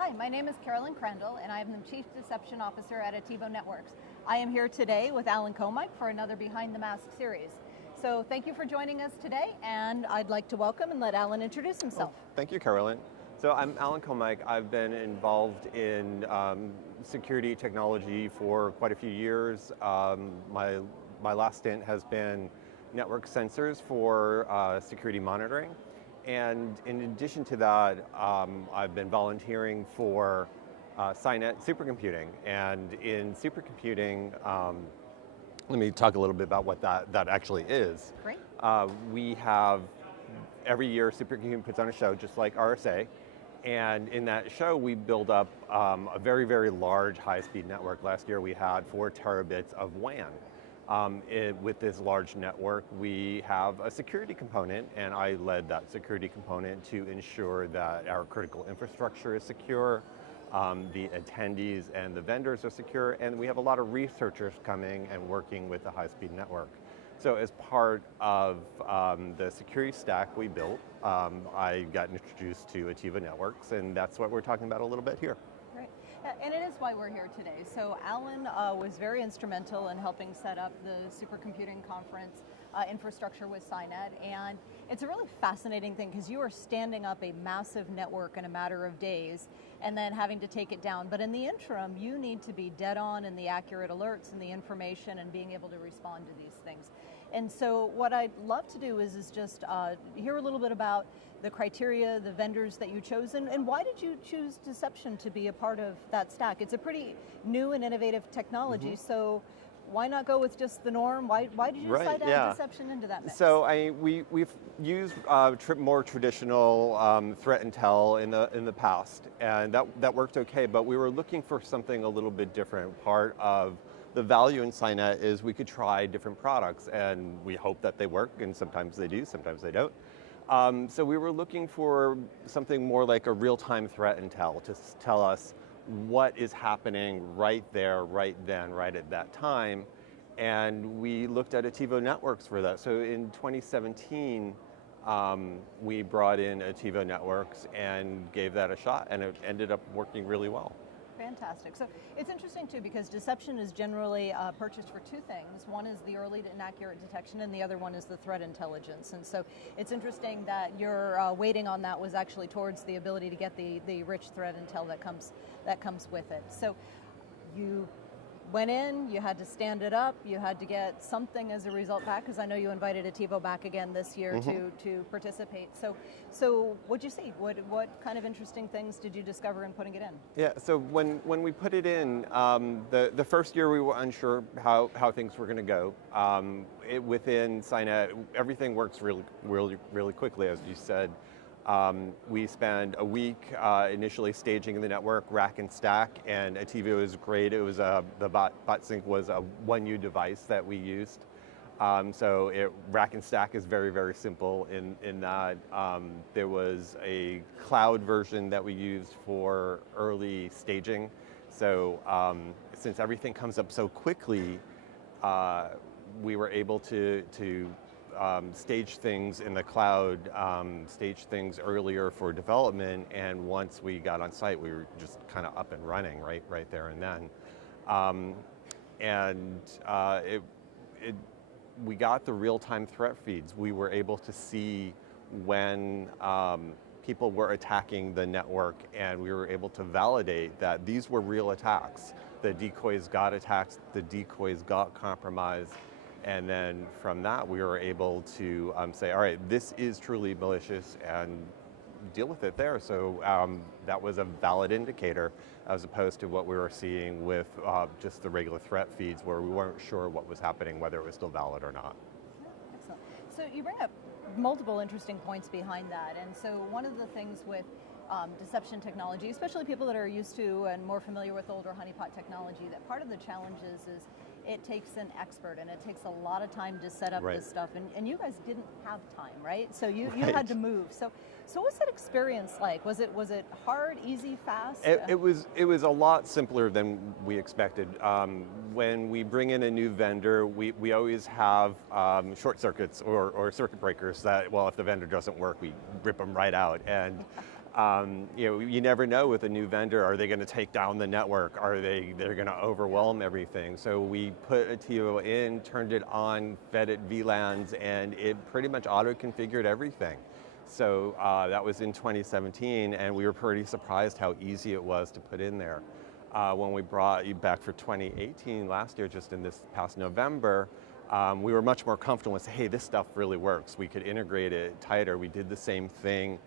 Hi, my name is Carolyn Crandall, and I am the Chief Deception Officer at Ativo Networks. I am here today with Alan Commike for another Behind the Mask series. So thank you for joining us today, and I'd like to welcome and let Alan introduce himself. Thank you, Carolyn. So I'm Alan Commike. I've been involved in security technology for quite a few years. My last stint has been network sensors for security monitoring. And in addition to that, I've been volunteering for SciNet supercomputing. And in supercomputing, let me talk a little bit about what that actually is. Great. We have, every year, supercomputing puts on a show just like RSA. And in that show, we build up a very, very large high-speed network. Last year, we had 4 terabits of WAN. With this large network, we have a security component, and I led that security component to ensure that our critical infrastructure is secure, the attendees and the vendors are secure, and we have a lot of researchers coming and working with the high-speed network. So as part of the security stack we built, I got introduced to Ativo Networks, and that's what we're talking about a little bit here. And it is why we're here today. So Alan was very instrumental in helping set up the supercomputing conference infrastructure with SciNet, and it's a really fascinating thing because you are standing up a massive network in a matter of days and then having to take it down. But in the interim, you need to be dead on in the accurate alerts and the information and being able to respond to these things. And so what I'd love to do is just hear a little bit about the criteria, the vendors that you chose, and why did you choose deception to be a part of that stack? It's a pretty new and innovative technology, so why not go with just the norm? Why did you decide to add deception into that mix? So we've used more traditional threat intel in the past, and that worked okay, but we were looking for something a little bit different. Part of the value in SciNet is we could try different products, and we hope that they work, and sometimes they do, sometimes they don't. So we were looking for something more like a real-time threat intel to tell us what is happening right there, right then, right at that time. And we looked at Ativo Networks for that. So in 2017, we brought in Ativo Networks and gave that a shot, and it ended up working really well. Fantastic. So it's interesting too because deception is generally purchased for 2 things. One is the early and accurate detection, and the other one is the threat intelligence. And so it's interesting that your waiting on that was actually towards the ability to get the rich threat intel that comes with it. So you went in, you had to stand it up, you had to get something as a result back, because I know you invited Ativo back again this year to participate. So what'd you see? What kind of interesting things did you discover in putting it in? Yeah, so when we put it in, the first year we were unsure how things were going to go. Within SciNet, everything works really quickly, as you said. We spent a week initially staging the network, rack and stack, and Ativo was great. It was the BotSync was a 1U device that we used. So rack and stack is very, very simple in that. There was a cloud version that we used for early staging. So since everything comes up so quickly, we were able to stage things in the cloud, stage things earlier for development, and once we got on site, we were just kind of up and running right there and then. We got the real-time threat feeds. We were able to see when people were attacking the network, and we were able to validate that these were real attacks. The decoys got attacked, the decoys got compromised, and then from that we were able to say, all right, this is truly malicious, and deal with it there. So that was a valid indicator as opposed to what we were seeing with just the regular threat feeds where we weren't sure what was happening, whether it was still valid or not. Excellent. So you bring up multiple interesting points behind that, and so one of the things with deception technology, especially people that are used to and more familiar with older honeypot technology, that part of the challenge is it takes an expert, and it takes a lot of time to set up this stuff, and you guys didn't have time, right? So you had to move. So what's that experience like? Was it hard, easy, fast? It was a lot simpler than we expected. When we bring in a new vendor, we always have short circuits or circuit breakers that, well, if the vendor doesn't work, we rip them right out. And You never know with a new vendor, are they going to take down the network? They're going to overwhelm everything? So we put a TiVo in, turned it on, fed it VLANs, and it pretty much auto-configured everything. So that was in 2017, and we were pretty surprised how easy it was to put in there. When we brought you back for 2018, last year, just in this past November, we were much more comfortable and say, hey, this stuff really works. We could integrate it tighter. We did the same thing.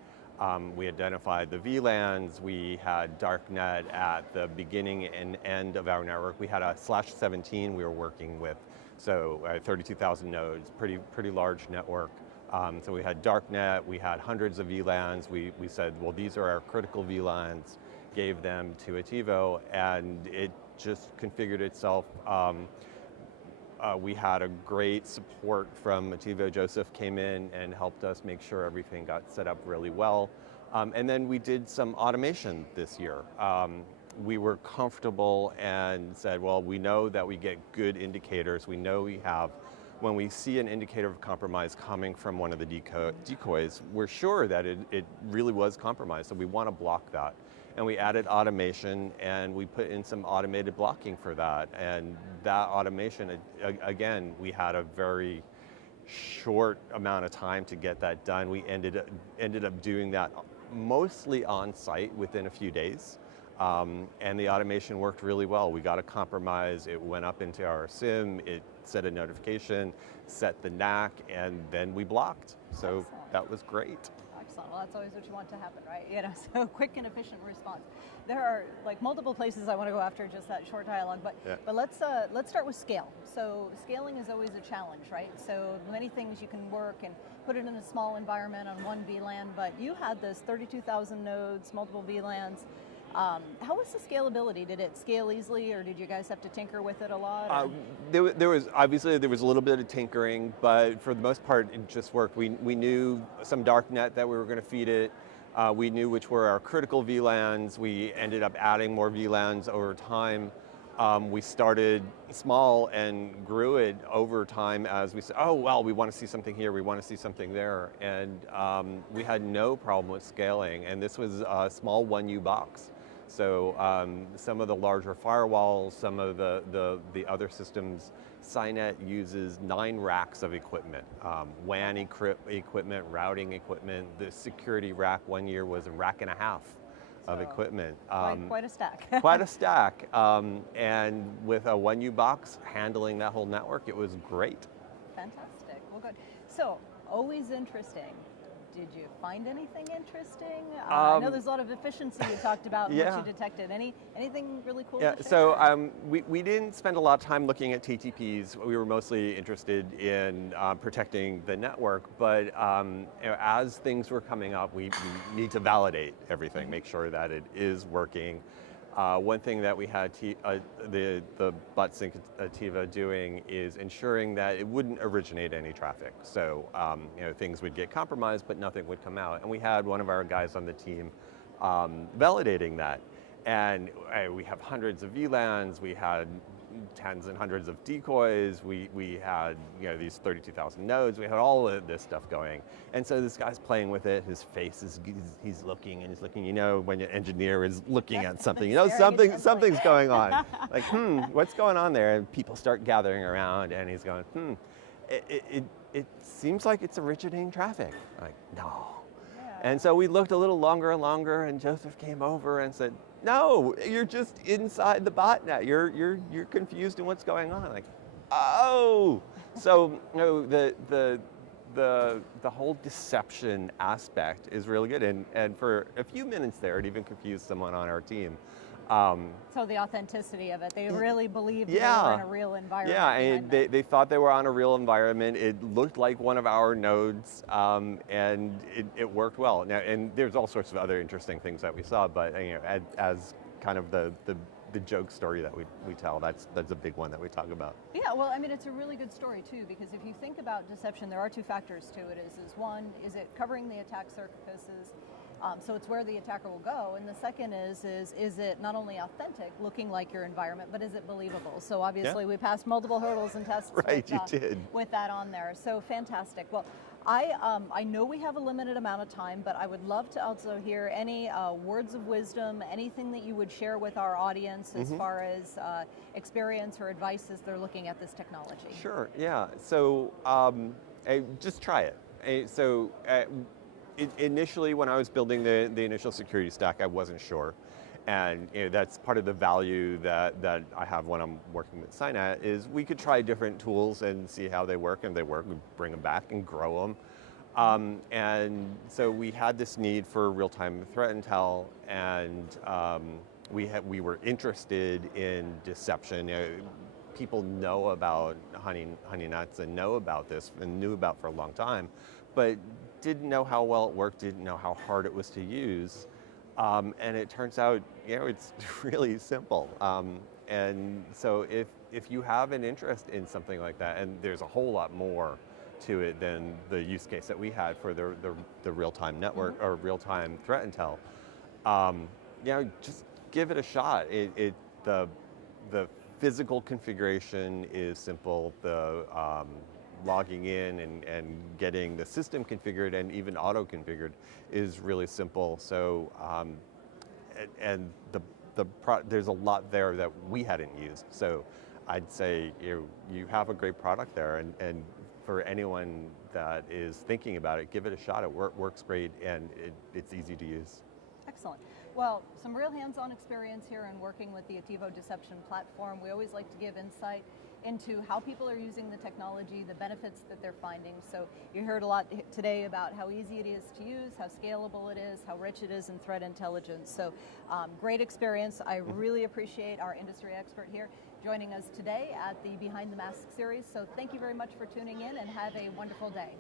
We identified the VLANs. We had darknet at the beginning and end of our network. We had a /17 we were working with, so 32,000 nodes, pretty large network. So we had darknet, we had hundreds of VLANs. We said, well, these are our critical VLANs, gave them to a TiVo, and it just configured itself. We had a great support from TiVo. Joseph came in and helped us make sure everything got set up really well. And then we did some automation this year. We were comfortable and said, well, we know that we get good indicators. We know we have, when we see an indicator of compromise coming from one of the decoys, we're sure that it really was compromised, so we want to block that. And we added automation, and we put in some automated blocking for that. And that automation, again, we had a very short amount of time to get that done. We ended up doing that mostly on site within a few days. And the automation worked really well. We got a compromise, it went up into our SIM, it set a notification, set the NAC, and then we blocked. So excellent. That was great. Excellent. Well, that's always what you want to happen, right? So quick and efficient response. There are like multiple places I want to go after just that short dialogue, but let's start with scale. So scaling is always a challenge, right? So many things you can work and put it in a small environment on one VLAN, but you had this 32,000 nodes, multiple VLANs. How was the scalability? Did it scale easily, or did you guys have to tinker with it a lot? There was obviously a little bit of tinkering, but for the most part, it just worked. We knew some darknet that we were going to feed it. We knew which were our critical VLANs. We ended up adding more VLANs over time. We started small and grew it over time as we said, oh, well, we want to see something here, we want to see something there. And we had no problem with scaling. And this was a small 1U box. So some of the larger firewalls, some of the other systems, SINET uses 9 racks of equipment, WAN equipment, routing equipment. The security rack one year was a rack and a half of equipment. Quite a stack. Quite a stack. And with a 1U box handling that whole network, it was great. Fantastic. Well, good. So, always interesting. Did you find anything interesting? I know there's a lot of efficiency you talked about and what you detected. Anything really cool? Yeah, so we didn't spend a lot of time looking at TTPs. We were mostly interested in protecting the network, but as things were coming up, we need to validate everything, make sure that it is working. One thing that we had the ButSync TiVo doing is ensuring that it wouldn't originate any traffic. So things would get compromised, but nothing would come out. And we had one of our guys on the team validating that. And we have hundreds of VLANs. We had tens and hundreds of decoys. We had these 32,000 nodes. We had all of this stuff going. And so this guy's playing with it. His face is, he's looking and he's looking. When an engineer is looking at something, something's going on. Like, what's going on there? And people start gathering around, and he's going, it seems like it's originating traffic. Like, no. Yeah. And so we looked a little longer and longer, and Joseph came over and said, no, you're just inside the botnet. You're confused in what's going on. Like, oh, so the whole deception aspect is really good. And for a few minutes there, it even confused someone on our team. So the authenticity of it, they really believed they were in a real environment. Yeah, and they thought they were on a real environment. It looked like one of our nodes, and it worked well. Now, and there's all sorts of other interesting things that we saw, but as kind of the joke story that we tell, that's a big one that we talk about. Yeah, well, I mean, it's a really good story too, because if you think about deception, there are 2 factors to it. Is one, is it covering the attack surfaces? So it's where the attacker will go. And the second is it not only authentic, looking like your environment, but is it believable? So obviously we passed multiple hurdles and tests Right, you did. with that on there. So fantastic. Well, I know we have a limited amount of time, but I would love to also hear any words of wisdom, anything that you would share with our audience as far as experience or advice as they're looking at this technology. Sure, yeah. So just try it. Initially, when I was building the initial security stack, I wasn't sure. And that's part of the value that I have when I'm working with Signet is we could try different tools and see how they work, and they work, we bring them back and grow them. And so we had this need for real-time threat intel, and we were interested in deception. People know about honey nuts and know about this and knew about for a long time, but didn't know how well it worked, didn't know how hard it was to use. And it turns out, it's really simple. And so if you have an interest in something like that, and there's a whole lot more to it than the use case that we had for the real-time network or real-time threat intel, just give it a shot. The physical configuration is simple. The logging in and getting the system configured and even auto-configured is really simple. So, there's a lot there that we hadn't used. So I'd say you have a great product there, and for anyone that is thinking about it, give it a shot. It works great, and it's easy to use. Excellent. Well, some real hands-on experience here in working with the Ativo Deception platform. We always like to give insight into how people are using the technology, the benefits that they're finding. So you heard a lot today about how easy it is to use, how scalable it is, how rich it is in threat intelligence. So great experience. I really appreciate our industry expert here joining us today at the Behind the Mask series. So thank you very much for tuning in, and have a wonderful day.